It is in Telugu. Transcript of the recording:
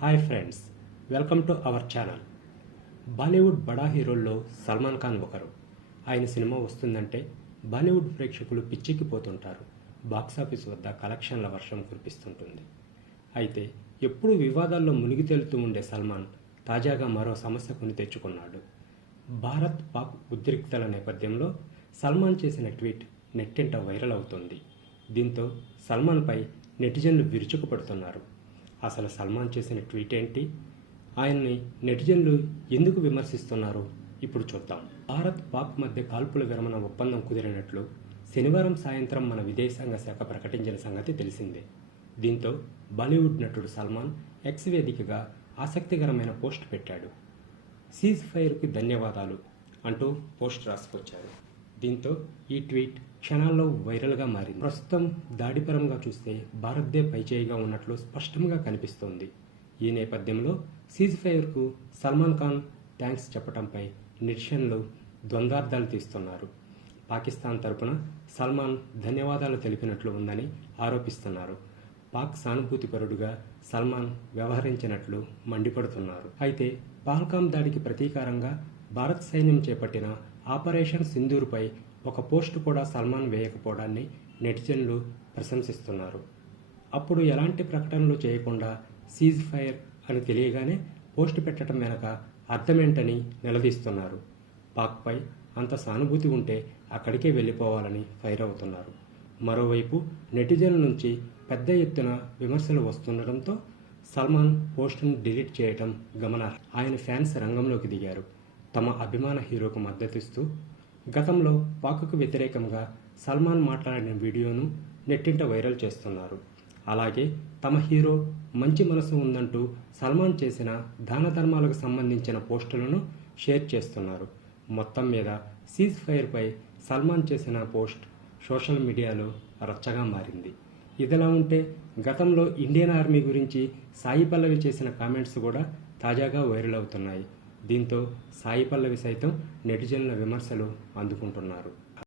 Hi friends, welcome to our channel. Bollywood బడా హీరోల్లో సల్మాన్ ఖాన్ ఒకరు. ఆయన సినిమా వస్తుందంటే బాలీవుడ్ ప్రేక్షకులు పిచ్చెక్కిపోతుంటారు. బాక్సాఫీస్ వద్ద కలెక్షన్ల వర్షం కురిపిస్తుంటుంది. అయితే ఎప్పుడూ వివాదాల్లో మునిగి తేలుతూ ఉండే సల్మాన్ తాజాగా మరో సమస్య కొని తెచ్చుకున్నాడు. భారత్ పాక్ ఉద్రిక్తల నేపథ్యంలో సల్మాన్ చేసిన ట్వీట్ నెట్టింట వైరల్ అవుతోంది. దీంతో సల్మాన్పై నెటిజన్లు విరుచుకుపడుతున్నారు. అసలు సల్మాన్ చేసిన ట్వీట్ ఏంటి? ఆయన్ని నెటిజన్లు ఎందుకు విమర్శిస్తున్నారు? ఇప్పుడు చూద్దాం. భారత్ పాక్ మధ్య కాల్పుల విరమణ ఒప్పందం కుదిరినట్లు శనివారం సాయంత్రం మన విదేశాంగ శాఖ ప్రకటించిన సంగతి తెలిసిందే. దీంతో బాలీవుడ్ నటుడు సల్మాన్ ఎక్స్ వేదికగా ఆసక్తికరమైన పోస్ట్ పెట్టాడు. సీజ్ ఫైర్కి ధన్యవాదాలు అంటూ పోస్ట్ రాసుకొచ్చారు. దీంతో ఈ ట్వీట్ క్షణాల్లో వైరల్గా మారింది. ప్రస్తుతం దాడిపరంగా చూస్తే భారత్దే పైచేయిగా ఉన్నట్లు స్పష్టంగా కనిపిస్తోంది. ఈ నేపథ్యంలో సీజ్ ఫైర్కు సల్మాన్ ఖాన్ థ్యాంక్స్ చెప్పడంపై నెటిజన్లు ద్వంద్వార్థాలు తీస్తున్నారు. పాకిస్తాన్ తరపున సల్మాన్ ధన్యవాదాలు తెలిపినట్లు ఉందని ఆరోపిస్తున్నారు. పాక్ సానుభూతిపరుడుగా సల్మాన్ వ్యవహరించినట్లు మండిపడుతున్నారు. అయితే పహల్గామ్ దాడికి ప్రతీకారంగా భారత్ సైన్యం చేపట్టిన ఆపరేషన్ సింధూర్పై ఒక పోస్టు కూడా సల్మాన్ వేయకపోవడాన్ని నెటిజన్లు ప్రశంసిస్తున్నారు. అప్పుడు ఎలాంటి ప్రకటనలు చేయకుండా సీజ్ ఫైర్ అని తెలియగానే పోస్టు పెట్టడం వెనక అర్థమేంటని నిలదీస్తున్నారు. పాక్పై అంత సానుభూతి ఉంటే అక్కడికే వెళ్ళిపోవాలని ఫైర్ అవుతున్నారు. మరోవైపు నెటిజన్ల నుంచి పెద్ద ఎత్తున విమర్శలు వస్తుండటంతో సల్మాన్ పోస్టును డిలీట్ చేయడం గమనార్హం. ఆయన ఫ్యాన్స్ రంగంలోకి దిగారు. తమ అభిమాన హీరోకు మద్దతిస్తూ గతంలో పాక్కు వ్యతిరేకంగా సల్మాన్ మాట్లాడిన వీడియోను నెట్టింట వైరల్ చేస్తున్నారు. అలాగే తమ హీరో మంచి మనసు ఉందంటూ సల్మాన్ చేసిన దాన ధర్మాలకు సంబంధించిన పోస్టులను షేర్ చేస్తున్నారు. మొత్తం మీద సీజ్ ఫైర్పై సల్మాన్ చేసిన పోస్ట్ సోషల్ మీడియాలో రచ్చగా మారింది. ఇదిలా ఉంటే గతంలో ఇండియన్ ఆర్మీ గురించి సాయి పల్లవి చేసిన కామెంట్స్ కూడా తాజాగా వైరల్ అవుతున్నాయి. దీంతో సాయి పల్లవి సైతం నెటిజన్ల విమర్శలు అందుకుంటున్నారు.